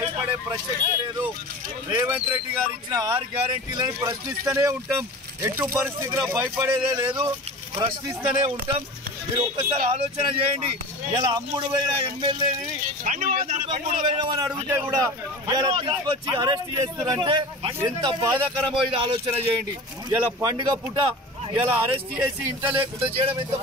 భయపడే ప్రసక్తి లేదు. రేవంత్ రెడ్డి గారు ఇచ్చిన 6 గ్యారెంటీలను ప్రశ్నిస్తూనే ఉంటాం. ఎటు పరిస్థితిలో భయపడేదే లేదు, ప్రశ్నిస్తూనే ఉంటాం. మీరు ఒక్కసారి ఆలోచన చేయండి. ఇలా అమ్ముడు పోయిన ఎమ్మెల్యేని అమ్ముడు పోయినామని అడిగితే కూడా ఇలా తీసుకొచ్చి అరెస్ట్ చేస్తారంటే ఎంత బాధాకరమో ఇది ఆలోచన చేయండి. ఇలా పండుగ పూట ఇలా అరెస్ట్ చేసి ఇంట లేకుండా చేయడం ఎంత